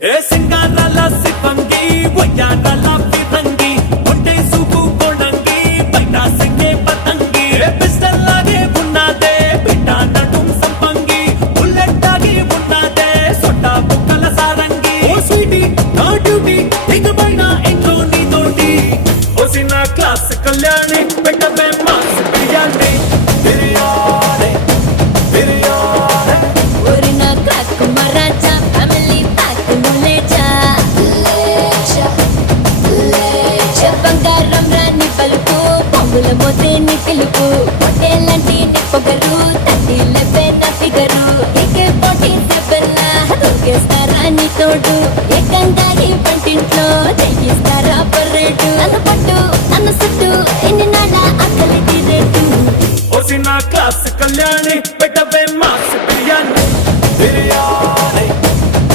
ఏ సింగారాల సిప్పంగి వయ్యారాల ఫిరంగి ఒంటే సూపు కొడంగి బయట సింగే పతంగి ఏ పిస్టల్ లాగే ఉన్నదే బిడ్డ నడుం సంపంగి బుల్లెట్ లాగే ఉన్నదే సొట్ట బుక్కల సారంగి ఓ స్వీటీ నా డ్యూటీ ఇకపైన ఇంట్లో నీతోటి ఓ సిన్న క్లాస్ కళ్యాణి పెట్టవే మాస్ బిర్యానీ బిర్యానీ బిర్యానీ ఒరినా కాకు మరాచా ఫ్యామిలీ ప్యాక్ లేచా బంగారం రాని పలుపు పొంగుల మోతే నీ పిలుపు పొట్టేలంటి నీ పొగరు తట్టి లెబ్బే నా ఫిగరు ఏకే పోటీ సెబ్బెల్లా దూకేస్తారా నీ తోడు ఏకంగా ఈ పంటింట్లో చెయ్యిస్తారా పర్రేటు నన్ను పట్టు నన్ను సుట్టు ఎన్ని నాడ అక్కలి తీరేటు ఓ సిన్న క్లాస్ కళ్యాణి పెట్టవే మాస్ బిర్యానీ బిర్యానీ